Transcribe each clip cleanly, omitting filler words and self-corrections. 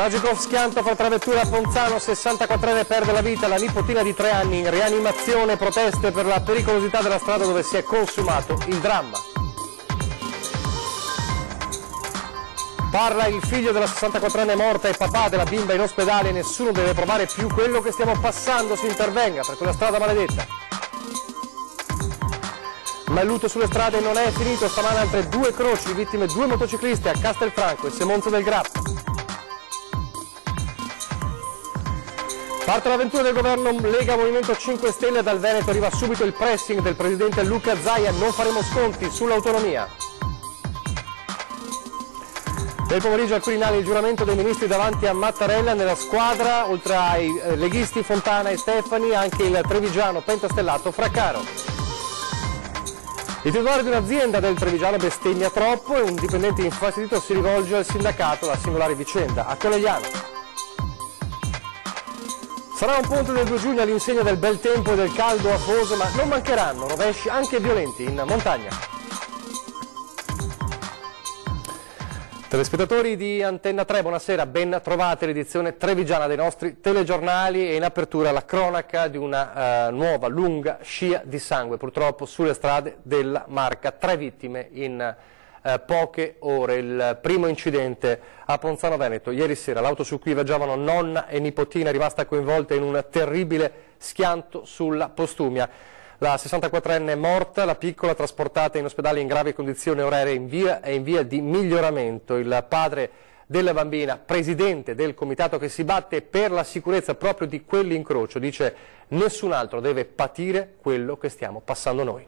Tragico schianto fra tre vetture a Ponzano, 64enne perde la vita, la nipotina di 3 anni in rianimazione, proteste per la pericolosità della strada dove si è consumato il dramma. Parla il figlio della 64enne morta e papà della bimba in ospedale, nessuno deve provare più quello che stiamo passando, si intervenga per quella strada maledetta. Ma il lutto sulle strade non è finito, stamane altre 2 croci, vittime 2 motociclisti a Castelfranco e Semonza del Grappa. Parte l'avventura del governo Lega Movimento 5 Stelle, dal Veneto arriva subito il pressing del presidente Luca Zaia, non faremo sconti sull'autonomia. Nel pomeriggio al Quirinale il giuramento dei ministri davanti a Mattarella, nella squadra, oltre ai leghisti Fontana e Stefani, anche il trevigiano pentastellato Fraccaro. Il titolare di un'azienda del Trevigiano bestemmia troppo e un dipendente infastidito si rivolge al sindacato, la singolare vicenda a Conegliano. Sarà un ponte del 2 giugno all'insegna del bel tempo e del caldo afoso, ma non mancheranno rovesci anche violenti in montagna. Telespettatori di Antenna 3, buonasera, ben trovati l'edizione trevigiana dei nostri telegiornali e in apertura la cronaca di una nuova lunga scia di sangue purtroppo sulle strade della Marca. 3 vittime in poche ore. Il primo incidente a Ponzano Veneto ieri sera, l'auto su cui viaggiavano nonna e nipotina è rimasta coinvolta in un terribile schianto sulla Postumia. La 64enne è morta, la piccola trasportata in ospedale in gravi condizioni, ora è in via di miglioramento. Il padre della bambina, presidente del comitato che si batte per la sicurezza proprio di quell'incrocio, dice: nessun altro deve patire quello che stiamo passando noi.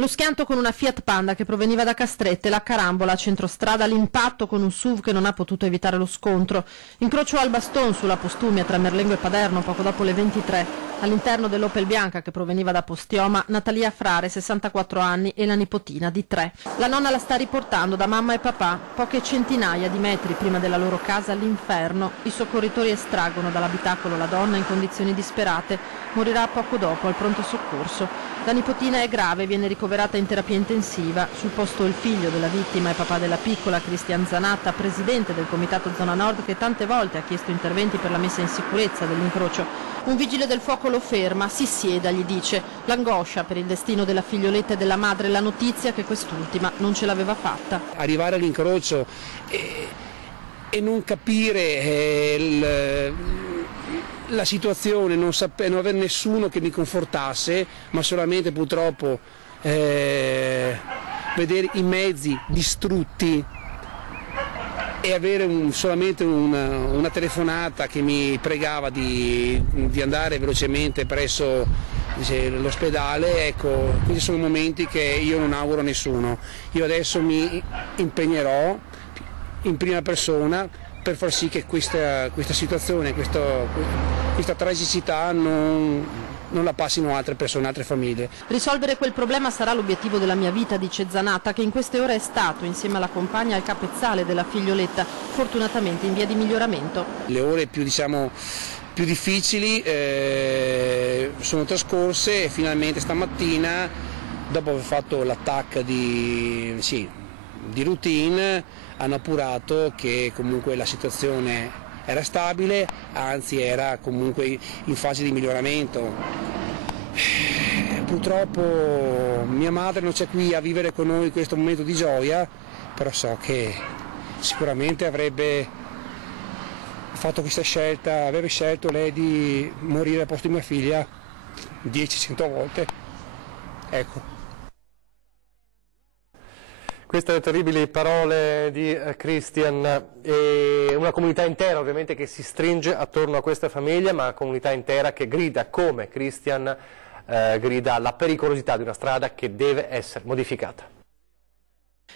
Lo schianto con una Fiat Panda che proveniva da Castrette, la carambola a centrostrada, l'impatto con un SUV che non ha potuto evitare lo scontro. Incrocio al Baston sulla Postumia tra Merlengo e Paderno poco dopo le 23. All'interno dell'Opel bianca che proveniva da Postioma, Natalia Frare, 64 anni, e la nipotina di 3. La nonna la sta riportando da mamma e papà, poche centinaia di metri prima della loro casa all'inferno. I soccorritori estraggono dall'abitacolo la donna in condizioni disperate. Morirà poco dopo al pronto soccorso. La nipotina è grave, viene ricoverata in terapia intensiva. Sul posto il figlio della vittima e papà della piccola, Cristian Zanatta, presidente del Comitato Zona Nord, che tante volte ha chiesto interventi per la messa in sicurezza dell'incrocio. Un vigile del fuoco lo ferma, si sieda, gli dice. L'angoscia per il destino della figlioletta e della madre, la notizia che quest'ultima non ce l'aveva fatta. Arrivare all'incrocio e non capire la situazione, non avere nessuno che mi confortasse, ma solamente purtroppo vedere i mezzi distrutti e avere solamente una telefonata che mi pregava di andare velocemente presso l'ospedale. Ecco, questi sono momenti che io non auguro a nessuno. Io adesso mi impegnerò in prima persona per far sì che questa situazione, questa tragicità non la passino altre persone, altre famiglie. Risolvere quel problema sarà l'obiettivo della mia vita, dice Zanatta, che in queste ore è stato, insieme alla compagna, al capezzale della figlioletta, fortunatamente in via di miglioramento. Le ore più difficili sono trascorse e finalmente stamattina, dopo aver fatto l'attacco di routine, hanno appurato che comunque la situazione era stabile, anzi era comunque in fase di miglioramento. Purtroppo mia madre non c'è qui a vivere con noi questo momento di gioia, però so che sicuramente avrebbe fatto questa scelta, avrebbe scelto lei di morire al posto di mia figlia 10-100 volte. Ecco. Queste le terribili parole di Christian e una comunità intera ovviamente che si stringe attorno a questa famiglia, ma una comunità intera che grida come Christian grida la pericolosità di una strada che deve essere modificata.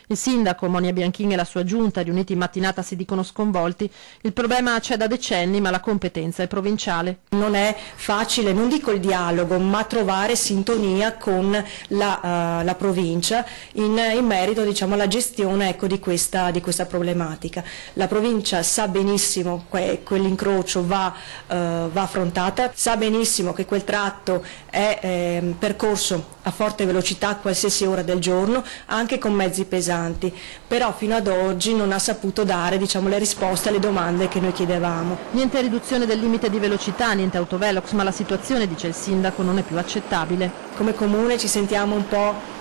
Il sindaco Monia Bianchini e la sua giunta, riuniti in mattinata, si dicono sconvolti. Il problema c'è da decenni, ma la competenza è provinciale. Non è facile, non dico il dialogo, ma trovare sintonia con la provincia in merito, diciamo, alla gestione, ecco, di questa problematica. La provincia sa benissimo che quell'incrocio va affrontata, sa benissimo che quel tratto è percorso a forte velocità a qualsiasi ora del giorno, anche con mezzi pesanti, però fino ad oggi non ha saputo dare, diciamo, le risposte alle domande che noi chiedevamo. Niente riduzione del limite di velocità, niente autovelox, ma la situazione, dice il sindaco, non è più accettabile. Come comune ci sentiamo un po'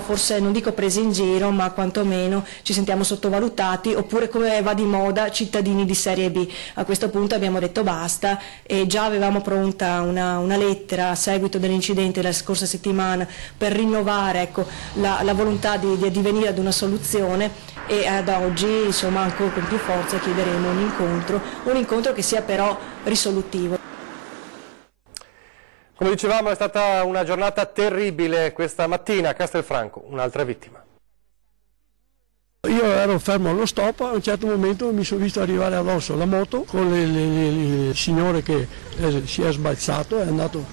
forse non dico presi in giro, ma quantomeno ci sentiamo sottovalutati, oppure come va di moda cittadini di serie B. A questo punto abbiamo detto basta e già avevamo pronta una lettera a seguito dell'incidente la scorsa settimana per rinnovare, ecco, la volontà di venire ad una soluzione, e ad oggi, insomma, ancora con più forza chiederemo un incontro che sia però risolutivo. Come dicevamo, è stata una giornata terribile questa mattina a Castelfranco, un'altra vittima. Io ero fermo allo stop, a un certo momento mi sono visto arrivare addosso la moto con il signore che si è sbalzato, è andato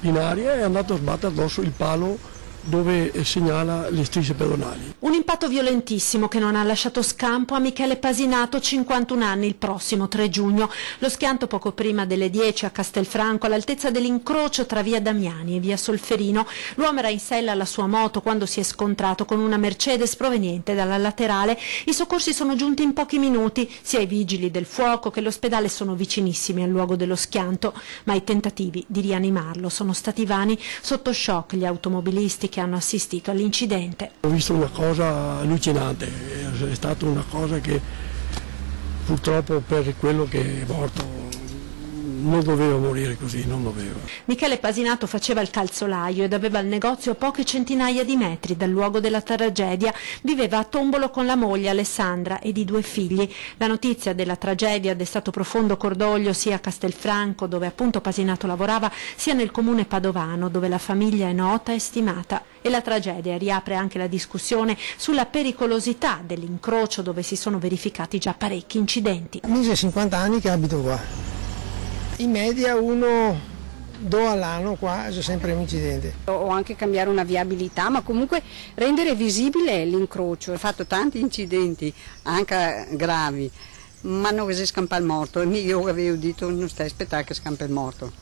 in aria e è andato a sbattere addosso il palo dove segnala le strisce pedonali. Un impatto violentissimo che non ha lasciato scampo a Michele Pasinato, 51 anni, il prossimo 3 giugno. Lo schianto poco prima delle 10 a Castelfranco, all'altezza dell'incrocio tra via Damiani e via Solferino. L'uomo era in sella alla sua moto quando si è scontrato con una Mercedes proveniente dalla laterale. I soccorsi sono giunti in pochi minuti, sia i vigili del fuoco che l'ospedale sono vicinissimi al luogo dello schianto, ma i tentativi di rianimarlo sono stati vani. Sotto shock gli automobilisti che hanno assistito all'incidente. Ho visto una cosa allucinante, è stata una cosa che purtroppo per quello che è morto non doveva morire così, non doveva. Michele Pasinato faceva il calzolaio ed aveva il negozio a poche centinaia di metri dal luogo della tragedia. Viveva a Tombolo con la moglie Alessandra ed i 2 figli. La notizia della tragedia ha destato profondo cordoglio sia a Castelfranco, dove appunto Pasinato lavorava, sia nel comune padovano, dove la famiglia è nota e stimata. E la tragedia riapre anche la discussione sulla pericolosità dell'incrocio, dove si sono verificati già parecchi incidenti. Mi 50 anni che abito qua. In media 1-2 all'anno qua c'è sempre un incidente. O anche cambiare una viabilità, ma comunque rendere visibile l'incrocio. Ho fatto tanti incidenti, anche gravi, ma non si scampa il morto. E io avevo detto non stai aspettare che scampa il morto.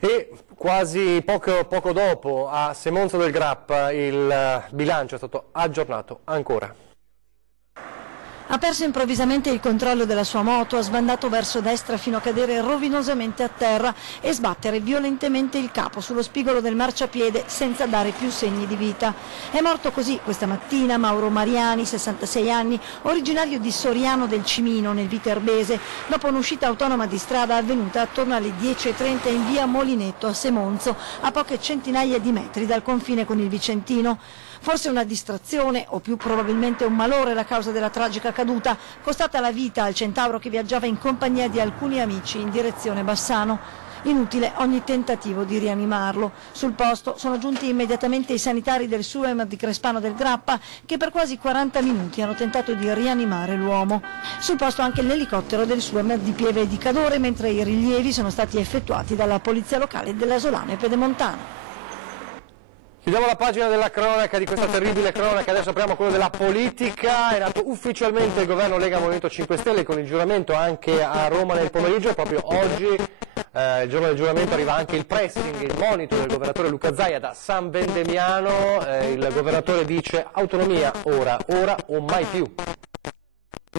E quasi poco dopo a Semonza del Grappa il bilancio è stato aggiornato ancora. Ha perso improvvisamente il controllo della sua moto, ha sbandato verso destra fino a cadere rovinosamente a terra e sbattere violentemente il capo sullo spigolo del marciapiede senza dare più segni di vita. È morto così questa mattina Mauro Mariani, 66 anni, originario di Soriano del Cimino, nel Viterbese, dopo un'uscita autonoma di strada avvenuta attorno alle 10:30 in via Molinetto a Semonzo, a poche centinaia di metri dal confine con il Vicentino. Forse una distrazione o più probabilmente un malore la causa della tragica caduta, costata la vita al centauro che viaggiava in compagnia di alcuni amici in direzione Bassano. Inutile ogni tentativo di rianimarlo. Sul posto sono giunti immediatamente i sanitari del SUEM di Crespano del Grappa che per quasi 40 minuti hanno tentato di rianimare l'uomo. Sul posto anche l'elicottero del SUEM di Pieve di Cadore, mentre i rilievi sono stati effettuati dalla polizia locale dell'Asolano e Pedemontano. Chiudiamo la pagina della cronaca, di questa terribile cronaca, adesso apriamo quello della politica. È nato ufficialmente il governo Lega Movimento 5 Stelle con il giuramento anche a Roma nel pomeriggio. Proprio oggi, il giorno del giuramento, arriva anche il pressing, il monito del governatore Luca Zaia da San Vendemiano. Il governatore dice autonomia ora o mai più.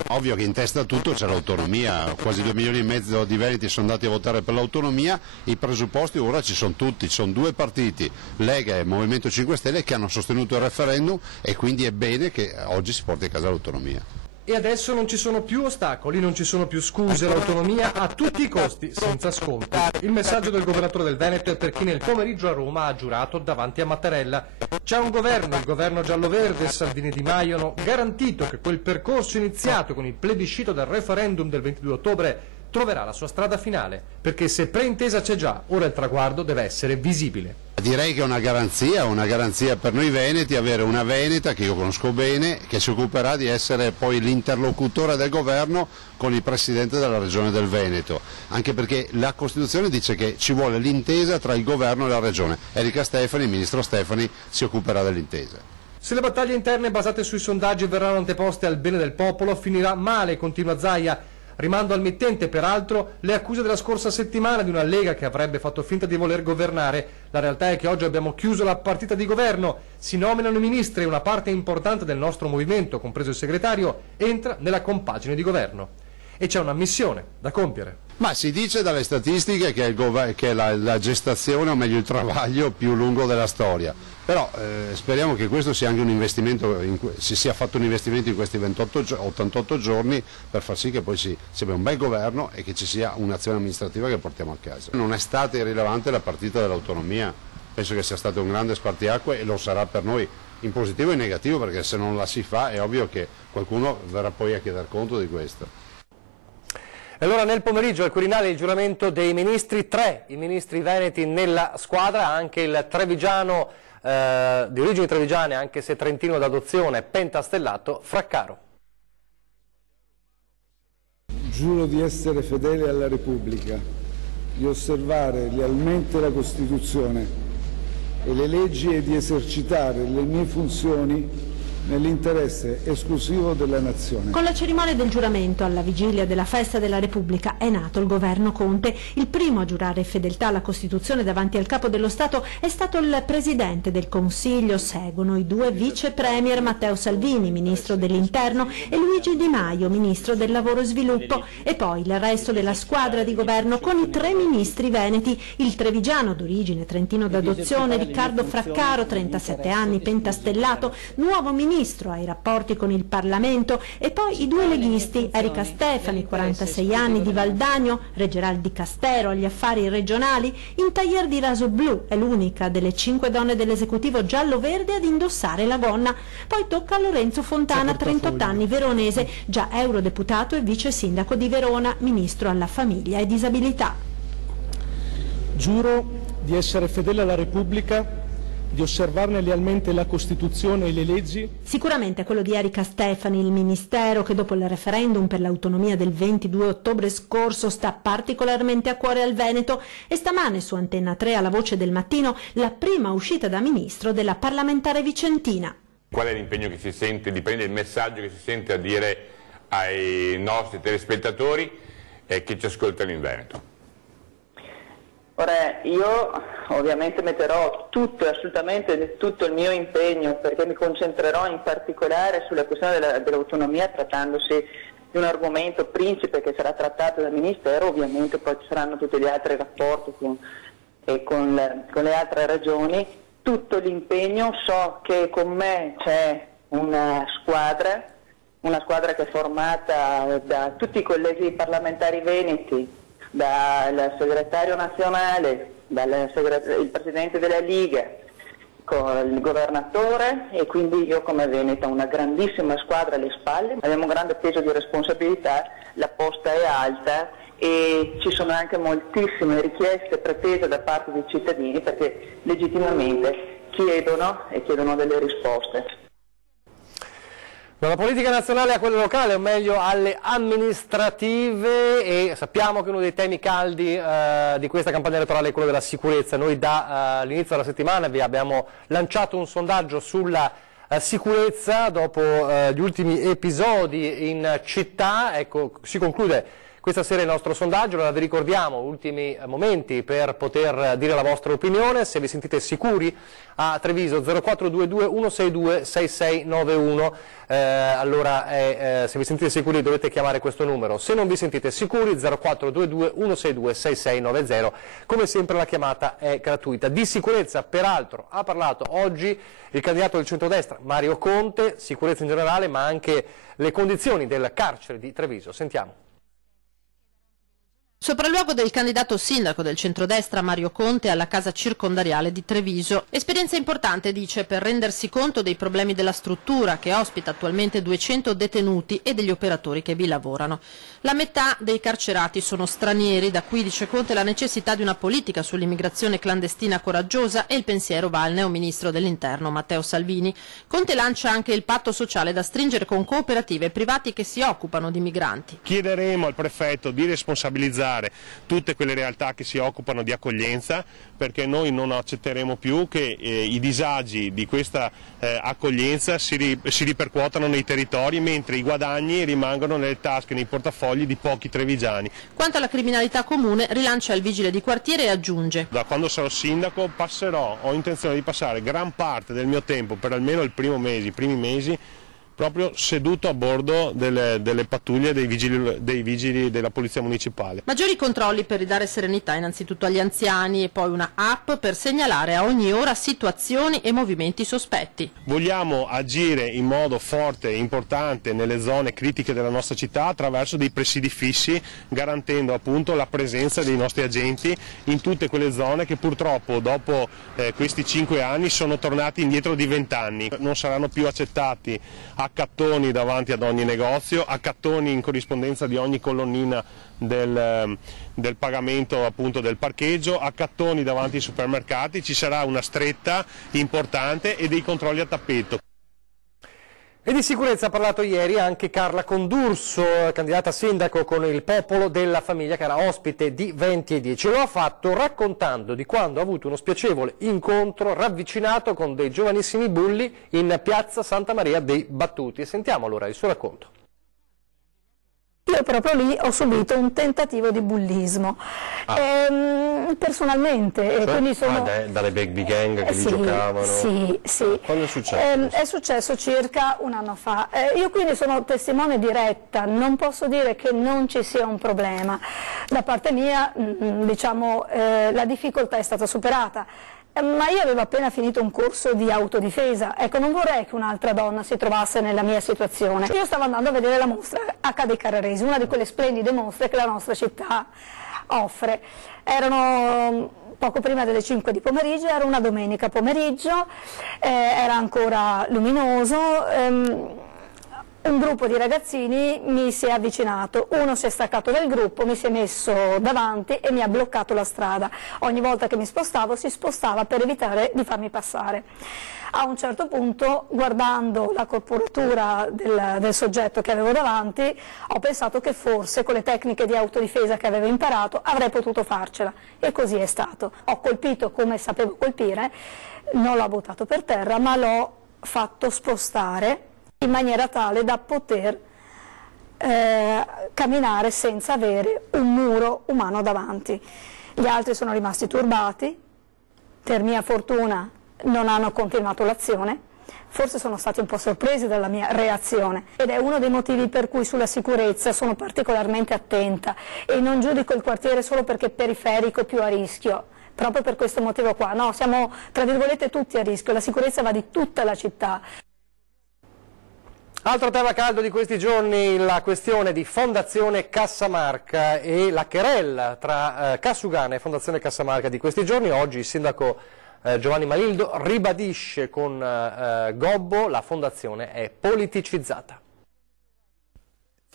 Ovvio che in testa a tutto c'è l'autonomia, quasi 2,5 milioni di veneti sono andati a votare per l'autonomia, i presupposti ora ci sono tutti, ci sono 2 partiti, Lega e Movimento 5 Stelle, che hanno sostenuto il referendum e quindi è bene che oggi si porti a casa l'autonomia. E adesso non ci sono più ostacoli, non ci sono più scuse, l'autonomia a tutti i costi, senza sconti. Il messaggio del governatore del Veneto è per chi nel pomeriggio a Roma ha giurato davanti a Mattarella. C'è un governo, il governo giallo-verde, Salvini e Di Maio, hanno garantito che quel percorso iniziato con il plebiscito del referendum del 22 ottobre troverà la sua strada finale, perché se preintesa c'è già, ora il traguardo deve essere visibile. Direi che è una garanzia per noi veneti, avere una veneta che io conosco bene, che si occuperà di essere poi l'interlocutore del governo con il presidente della regione del Veneto, anche perché la Costituzione dice che ci vuole l'intesa tra il governo e la regione. Erika Stefani, il ministro Stefani, si occuperà dell'intesa. Se le battaglie interne basate sui sondaggi verranno anteposte al bene del popolo, finirà male, continua Zaia. Rimando al mittente, peraltro, le accuse della scorsa settimana di una Lega che avrebbe fatto finta di voler governare. La realtà è che oggi abbiamo chiuso la partita di governo, si nominano i ministri e una parte importante del nostro movimento, compreso il segretario, entra nella compagine di governo. E c'è una missione da compiere. Ma si dice dalle statistiche che è la gestazione, o meglio il travaglio, più lungo della storia. Però speriamo che questo sia anche un investimento, si sia fatto un investimento in questi 88 giorni per far sì che poi si abbia un bel governo e che ci sia un'azione amministrativa che portiamo a casa. Non è stata irrilevante la partita dell'autonomia, penso che sia stato un grande spartiacque e lo sarà per noi in positivo e in negativo, perché se non la si fa è ovvio che qualcuno verrà poi a chiedere conto di questo. E allora nel pomeriggio al Quirinale il giuramento dei ministri, 3 i ministri veneti nella squadra, anche il trevigiano di origini trevigiane, anche se trentino d'adozione, pentastellato, Fraccaro. Giuro di essere fedele alla Repubblica, di osservare lealmente la Costituzione e le leggi e di esercitare le mie funzioni nell'interesse esclusivo della nazione. Con la cerimonia del giuramento alla vigilia della festa della Repubblica è nato il governo Conte. Il primo a giurare fedeltà alla Costituzione davanti al capo dello Stato è stato il Presidente del Consiglio. Seguono i 2 vice premier, Matteo Salvini, Ministro dell'Interno, e Luigi Di Maio, Ministro del Lavoro e Sviluppo, e poi il resto della squadra di governo con i 3 ministri veneti, il trevigiano d'origine trentino d'adozione Riccardo Fraccaro, 37 anni, pentastellato, nuovo ministro ai rapporti con il Parlamento, e poi i 2 leghisti, Erika Stefani, 46 anni, di Valdagno, reggerà il Dicastero agli affari regionali, in taglier di raso blu, è l'unica delle 5 donne dell'esecutivo giallo-verde ad indossare la gonna. Poi tocca a Lorenzo Fontana, 38 anni, veronese, già eurodeputato e vice sindaco di Verona, ministro alla famiglia e disabilità. Giuro di essere fedele alla Repubblica, di osservarne lealmente la Costituzione e le leggi. Sicuramente quello di Erika Stefani, il ministero che dopo il referendum per l'autonomia del 22 ottobre scorso sta particolarmente a cuore al Veneto, e stamane su Antenna 3 alla Voce del Mattino la prima uscita da ministro della parlamentare vicentina. Qual è l'impegno che si sente, dipende dal messaggio che si sente a dire ai nostri telespettatori che ci ascoltano in Veneto. Ora, io ovviamente metterò assolutamente tutto il mio impegno, perché mi concentrerò in particolare sulla questione dell'autonomia, trattandosi di un argomento principe che sarà trattato dal Ministero. Ovviamente poi ci saranno tutti gli altri rapporti con le altre regioni. Tutto l'impegno, so che con me c'è una squadra che è formata da tutti i colleghi parlamentari veneti, dal segretario nazionale, il presidente della Liga, con il governatore, e quindi io come Veneto ho una grandissima squadra alle spalle, abbiamo un grande peso di responsabilità, la posta è alta e ci sono anche moltissime richieste, pretese da parte dei cittadini, perché legittimamente chiedono delle risposte. Dalla politica nazionale a quella locale, o meglio alle amministrative, e sappiamo che uno dei temi caldi di questa campagna elettorale è quello della sicurezza. Noi dall'inizio della settimana vi abbiamo lanciato un sondaggio sulla sicurezza dopo gli ultimi episodi in città. Ecco, si conclude questa sera il nostro sondaggio. Allora vi ricordiamo ultimi momenti per poter dire la vostra opinione. Se vi sentite sicuri, a Treviso 0422 162 6691, se vi sentite sicuri dovete chiamare questo numero. Se non vi sentite sicuri 0422 162 6690, come sempre la chiamata è gratuita. Di sicurezza peraltro ha parlato oggi il candidato del centrodestra Mario Conte, sicurezza in generale ma anche le condizioni del carcere di Treviso. Sentiamo. Sopralluogo del candidato sindaco del centrodestra Mario Conte alla casa circondariale di Treviso. Esperienza importante, dice, per rendersi conto dei problemi della struttura che ospita attualmente 200 detenuti e degli operatori che vi lavorano. La metà dei carcerati sono stranieri, da cui dice Conte la necessità di una politica sull'immigrazione clandestina coraggiosa, e il pensiero va al neo ministro dell'Interno Matteo Salvini. Conte lancia anche il patto sociale da stringere con cooperative e privati che si occupano di migranti. Chiederemo al prefetto di responsabilizzare aiutare tutte quelle realtà che si occupano di accoglienza, perché noi non accetteremo più che i disagi di questa accoglienza si ripercuotano nei territori, mentre i guadagni rimangono nelle tasche, nei portafogli di pochi trevigiani. Quanto alla criminalità comune, rilancia il vigile di quartiere e aggiunge: da quando sarò sindaco ho intenzione di passare gran parte del mio tempo, per almeno i primi mesi, proprio seduto a bordo delle pattuglie dei vigili della Polizia Municipale. Maggiori controlli per ridare serenità innanzitutto agli anziani e poi una app per segnalare a ogni ora situazioni e movimenti sospetti. Vogliamo agire in modo forte e importante nelle zone critiche della nostra città attraverso dei presidi fissi, garantendo appunto la presenza dei nostri agenti in tutte quelle zone che purtroppo dopo questi 5 anni sono tornati indietro di 20 anni. Non saranno più accettati accattoni davanti ad ogni negozio, accattoni in corrispondenza di ogni colonnina del pagamento appunto del parcheggio, accattoni davanti ai supermercati, ci sarà una stretta importante e dei controlli a tappeto. E di sicurezza ha parlato ieri anche Carla Condurso, candidata sindaco con il Popolo della Famiglia, che era ospite di 20 e 10. Lo ha fatto raccontando di quando ha avuto uno spiacevole incontro ravvicinato con dei giovanissimi bulli in piazza Santa Maria dei Battuti. E sentiamo allora il suo racconto. Io proprio lì ho subito un tentativo di bullismo, personalmente. Quindi sono... dalle baby gang che lì giocavano? Sì. Quando è successo? È successo circa un anno fa. Io quindi sono testimone diretta, non posso dire che non ci sia un problema. Da parte mia, diciamo, la difficoltà è stata superata. Ma io avevo appena finito un corso di autodifesa, ecco, non vorrei che un'altra donna si trovasse nella mia situazione. Io stavo andando a vedere la mostra H dei Carraresi, una di quelle splendide mostre che la nostra città offre. Erano poco prima delle 5 di pomeriggio, era una domenica pomeriggio, era ancora luminoso. Un gruppo di ragazzini mi si è avvicinato, uno si è staccato dal gruppo, mi si è messo davanti e mi ha bloccato la strada. Ogni volta che mi spostavo si spostava per evitare di farmi passare. A un certo punto, guardando la corporatura del soggetto che avevo davanti, ho pensato che forse con le tecniche di autodifesa che avevo imparato avrei potuto farcela, e così è stato. Ho colpito come sapevo colpire, non l'ho buttato per terra, ma l'ho fatto spostare in maniera tale da poter camminare senza avere un muro umano davanti. Gli altri sono rimasti turbati, per mia fortuna non hanno continuato l'azione, forse sono stati un po' sorpresi dalla mia reazione, ed è uno dei motivi per cui sulla sicurezza sono particolarmente attenta e non giudico il quartiere solo perché è periferico più a rischio. Proprio per questo motivo qua, no, siamo tra virgolette tutti a rischio, la sicurezza va di tutta la città. Altro tema caldo di questi giorni, la questione di Fondazione Cassamarca e la querella tra Cassugana e Fondazione Cassamarca di questi giorni. Oggi il sindaco Giovanni Manildo ribadisce con Gobbo: la fondazione è politicizzata.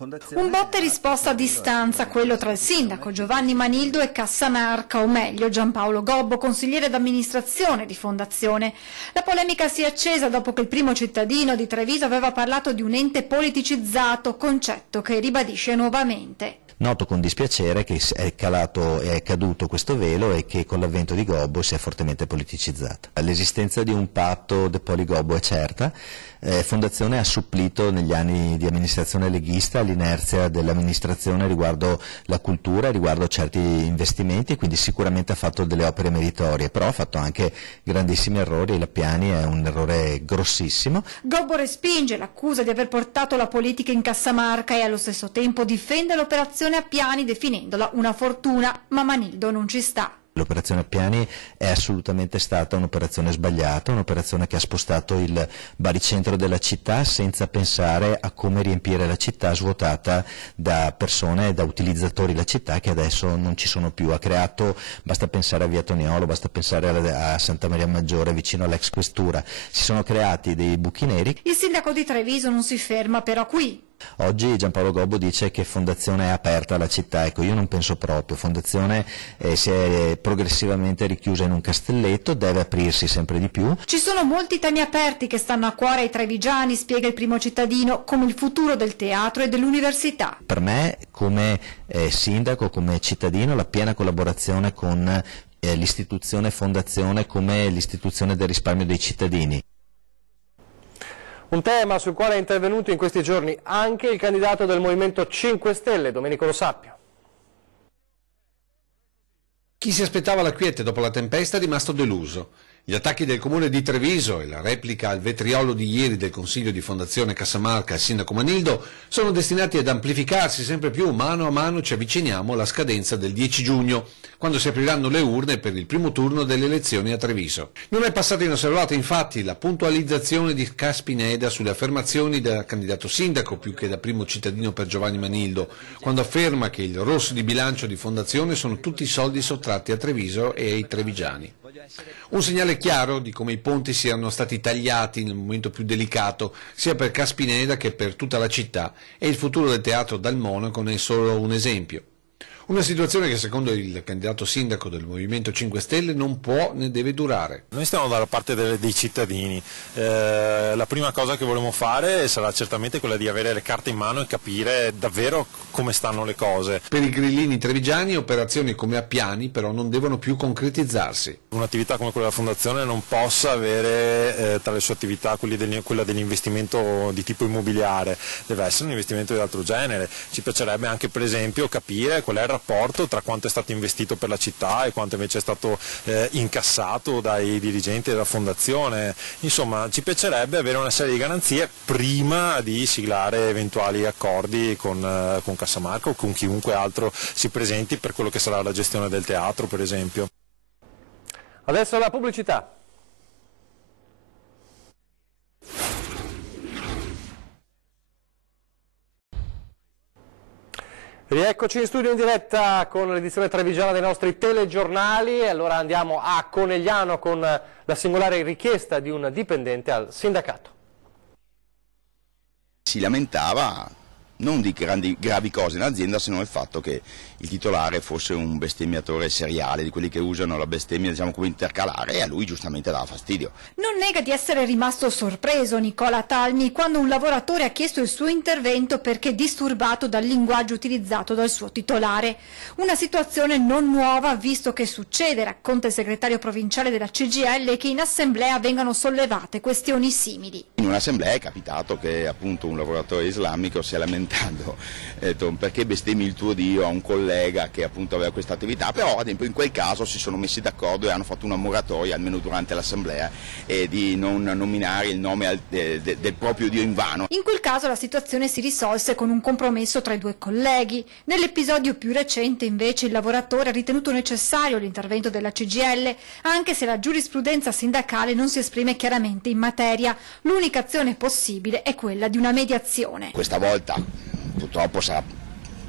Un botta e risposta a distanza, quello tra il sindaco Giovanni Manildo e Cassamarca, o meglio Giampaolo Gobbo, consigliere d'amministrazione di Fondazione. La polemica si è accesa dopo che il primo cittadino di Treviso aveva parlato di un ente politicizzato, concetto che ribadisce nuovamente. Noto con dispiacere che è caduto questo velo e che con l'avvento di Gobbo si è fortemente politicizzata. L'esistenza di un patto De Poli Gobbo è certa. Fondazione ha supplito negli anni di amministrazione leghista l'inerzia dell'amministrazione riguardo la cultura, riguardo certi investimenti, e quindi sicuramente ha fatto delle opere meritorie, però ha fatto anche grandissimi errori, e Lappiani è un errore grossissimo. Gobbo respinge l'accusa di aver portato la politica in Cassamarca e allo stesso tempo difende l'operazione Appiani definendola una fortuna, ma Manildo non ci sta. L'operazione Appiani è assolutamente stata un'operazione sbagliata, un'operazione che ha spostato il baricentro della città senza pensare a come riempire la città svuotata da persone e da utilizzatori della città che adesso non ci sono più. Ha creato, basta pensare a Via Toniolo, basta pensare a Santa Maria Maggiore vicino all'ex questura, si sono creati dei buchi neri. Il sindaco di Treviso non si ferma però qui. Oggi Giampaolo Gobbo dice che Fondazione è aperta alla città, ecco io non penso proprio, Fondazione si è progressivamente richiusa in un castelletto, deve aprirsi sempre di più. Ci sono molti temi aperti che stanno a cuore ai trevigiani, spiega il primo cittadino, come il futuro del teatro e dell'università. Per me come sindaco, come cittadino, la piena collaborazione con l'istituzione Fondazione come l'istituzione del risparmio dei cittadini. Un tema sul quale è intervenuto in questi giorni anche il candidato del Movimento 5 Stelle, Domenico Lo Sappio. Chi si aspettava la quiete dopo la tempesta è rimasto deluso. Gli attacchi del comune di Treviso e la replica al vetriolo di ieri del Consiglio di Fondazione Cassamarca al sindaco Manildo sono destinati ad amplificarsi sempre più mano a mano ci avviciniamo alla scadenza del 10 giugno, quando si apriranno le urne per il primo turno delle elezioni a Treviso. Non è passata inosservata infatti la puntualizzazione di Caspineda sulle affermazioni del candidato sindaco più che da primo cittadino per Giovanni Manildo, quando afferma che il rosso di bilancio di Fondazione sono tutti i soldi sottratti a Treviso e ai trevigiani. Un segnale chiaro di come i ponti siano stati tagliati nel momento più delicato sia per Caspineda che per tutta la città, e il futuro del teatro dal Monaco ne è solo un esempio. Una situazione che secondo il candidato sindaco del Movimento 5 Stelle non può né deve durare. Noi stiamo dalla parte dei cittadini, la prima cosa che vorremmo fare sarà certamente quella di avere le carte in mano e capire davvero come stanno le cose. Per i grillini trevigiani operazioni come Appiani però non devono più concretizzarsi. Un'attività come quella della Fondazione non possa avere tra le sue attività quella dell'investimento di tipo immobiliare, deve essere un investimento di altro genere. Ci piacerebbe anche per esempio capire qual è il rapporto tra quanto è stato investito per la città e quanto invece è stato incassato dai dirigenti della Fondazione. Insomma, ci piacerebbe avere una serie di garanzie prima di siglare eventuali accordi con Cassamarca o con chiunque altro si presenti per quello che sarà la gestione del teatro, per esempio. Adesso la pubblicità. Rieccoci in studio in diretta con l'edizione trevigiana dei nostri telegiornali e allora andiamo a Conegliano con la singolare richiesta di un dipendente al sindacato. Si lamentava non di gravi cose in azienda, se non il fatto che il titolare fosse un bestemmiatore seriale, di quelli che usano la bestemmia diciamo come intercalare, e a lui giustamente dava fastidio. Non nega di essere rimasto sorpreso Nicola Talmi quando un lavoratore ha chiesto il suo intervento perché disturbato dal linguaggio utilizzato dal suo titolare. Una situazione non nuova visto che succede, racconta il segretario provinciale della CGIL, che in assemblea vengano sollevate questioni simili. In un'assemblea è capitato che appunto un lavoratore islamico si è lamentato detto, perché bestemmi il tuo Dio, a un collega che appunto aveva questa attività, però ad esempio in quel caso si sono messi d'accordo e hanno fatto una moratoria almeno durante l'assemblea di non nominare il nome del proprio Dio invano. In quel caso la situazione si risolse con un compromesso tra i due colleghi. Nell'episodio più recente invece il lavoratore ha ritenuto necessario l'intervento della CGIL, anche se la giurisprudenza sindacale non si esprime chiaramente in materia. L'unica azione possibile è quella di una mediazione. Questa volta purtroppo sarà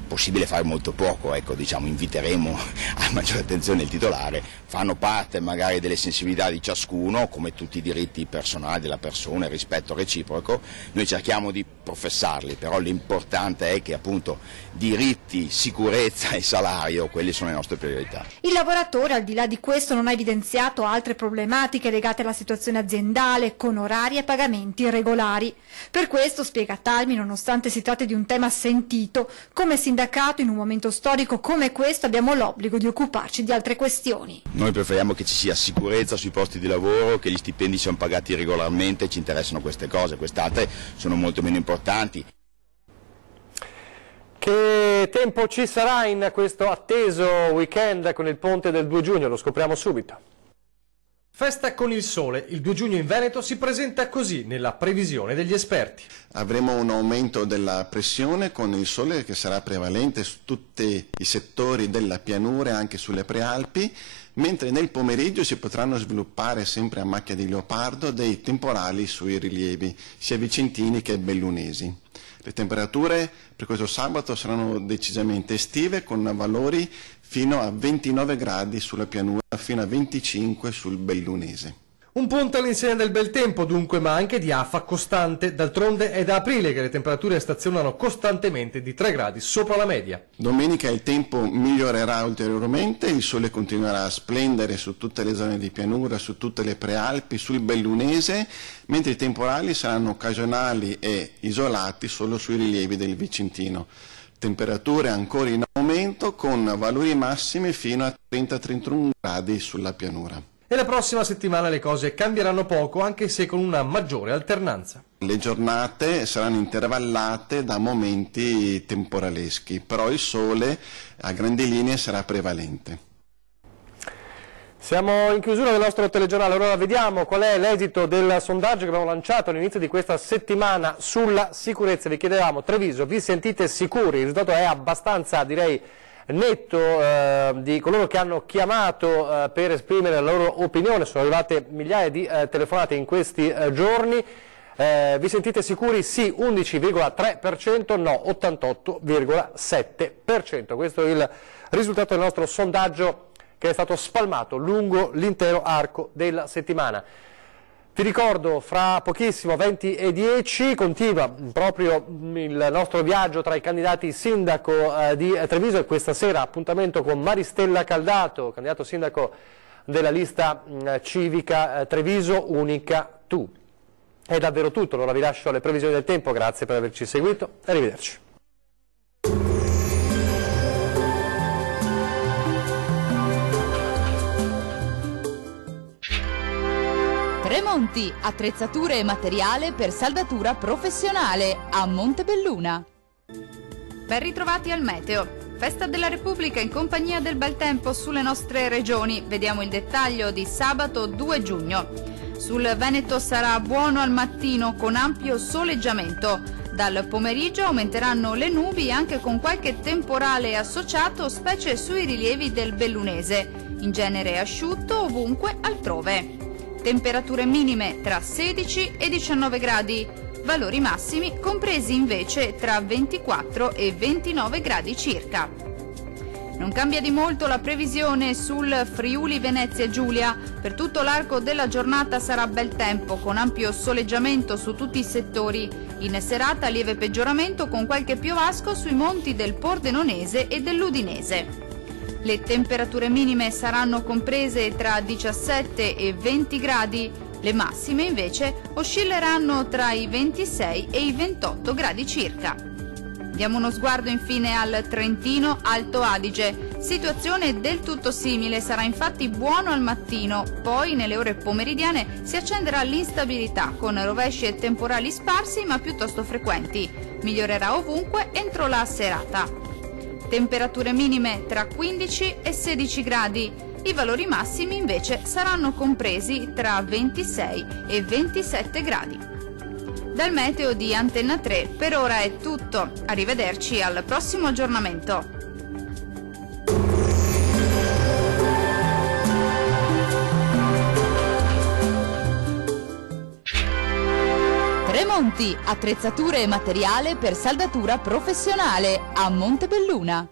possibile fare molto poco, ecco, diciamo, inviteremo a maggiore attenzione il titolare, fanno parte magari delle sensibilità di ciascuno, come tutti i diritti personali della persona, il rispetto reciproco, noi cerchiamo di professarli, però l'importante è che appunto diritti, sicurezza e salario, quelli sono le nostre priorità. Il lavoratore al di là di questo non ha evidenziato altre problematiche legate alla situazione aziendale, con orari e pagamenti irregolari. Per questo, spiega Talmi, nonostante si tratti di un tema sentito, come sindacato in un momento storico come questo abbiamo l'obbligo di occuparci di altre questioni. Noi preferiamo che ci sia sicurezza sui posti di lavoro, che gli stipendi siano pagati regolarmente, ci interessano queste cose, quest'altre sono molto meno importanti. Che tempo ci sarà in questo atteso weekend con il ponte del 2 giugno? Lo scopriamo subito. Festa con il sole, il 2 giugno in Veneto si presenta così nella previsione degli esperti. Avremo un aumento della pressione con il sole che sarà prevalente su tutti i settori della pianura e anche sulle prealpi, mentre nel pomeriggio si potranno sviluppare sempre a macchia di leopardo dei temporali sui rilievi, sia vicentini che bellunesi. Le temperature per questo sabato saranno decisamente estive con valori fino a 29 gradi sulla pianura, fino a 25 sul bellunese. Un punto all'insegna del bel tempo dunque, ma anche di afa costante. D'altronde è da aprile che le temperature stazionano costantemente di 3 gradi sopra la media. Domenica il tempo migliorerà ulteriormente, il sole continuerà a splendere su tutte le zone di pianura, su tutte le prealpi, sul Bellunese, mentre i temporali saranno occasionali e isolati solo sui rilievi del Vicentino. Temperature ancora in aumento con valori massimi fino a 30-31 gradi sulla pianura. E la prossima settimana le cose cambieranno poco, anche se con una maggiore alternanza. Le giornate saranno intervallate da momenti temporaleschi, però il sole a grandi linee sarà prevalente. Siamo in chiusura del nostro telegiornale, allora vediamo qual è l'esito del sondaggio che abbiamo lanciato all'inizio di questa settimana sulla sicurezza. Vi chiedevamo: Treviso, vi sentite sicuri? Il risultato è abbastanza, direi, netto di coloro che hanno chiamato per esprimere la loro opinione. Sono arrivate migliaia di telefonate in questi giorni. Vi sentite sicuri? Sì, 11,3%, no, 88,7%. Questo è il risultato del nostro sondaggio che è stato spalmato lungo l'intero arco della settimana. Vi ricordo, fra pochissimo, 20:10, continua proprio il nostro viaggio tra i candidati sindaco di Treviso, e questa sera appuntamento con Maristella Caldato, candidato sindaco della lista civica Treviso Unica Tu. È davvero tutto, allora vi lascio alle previsioni del tempo, grazie per averci seguito, arrivederci. Tremonti, attrezzature e materiale per saldatura professionale a Montebelluna. Ben ritrovati al meteo. Festa della Repubblica in compagnia del bel tempo sulle nostre regioni. Vediamo il dettaglio di sabato 2 giugno. Sul Veneto sarà buono al mattino con ampio soleggiamento. Dal pomeriggio aumenteranno le nubi anche con qualche temporale associato, specie sui rilievi del Bellunese. In genere asciutto ovunque altrove. Temperature minime tra 16 e 19 gradi, valori massimi compresi invece tra 24 e 29 gradi circa. Non cambia di molto la previsione sul Friuli Venezia Giulia. Per tutto l'arco della giornata sarà bel tempo con ampio soleggiamento su tutti i settori. In serata lieve peggioramento con qualche piovasco sui monti del Pordenonese e dell'Udinese. Le temperature minime saranno comprese tra 17 e 20 gradi, le massime invece oscilleranno tra i 26 e i 28 gradi circa. Diamo uno sguardo infine al Trentino Alto Adige. Situazione del tutto simile, sarà infatti buono al mattino, poi nelle ore pomeridiane si accenderà l'instabilità con rovesci e temporali sparsi ma piuttosto frequenti. Migliorerà ovunque entro la serata. Temperature minime tra 15 e 16 gradi, i valori massimi invece saranno compresi tra 26 e 27 gradi. Dal meteo di Antenna 3 per ora è tutto, arrivederci al prossimo aggiornamento. Tremonti, attrezzature e materiale per saldatura professionale a Montebelluna.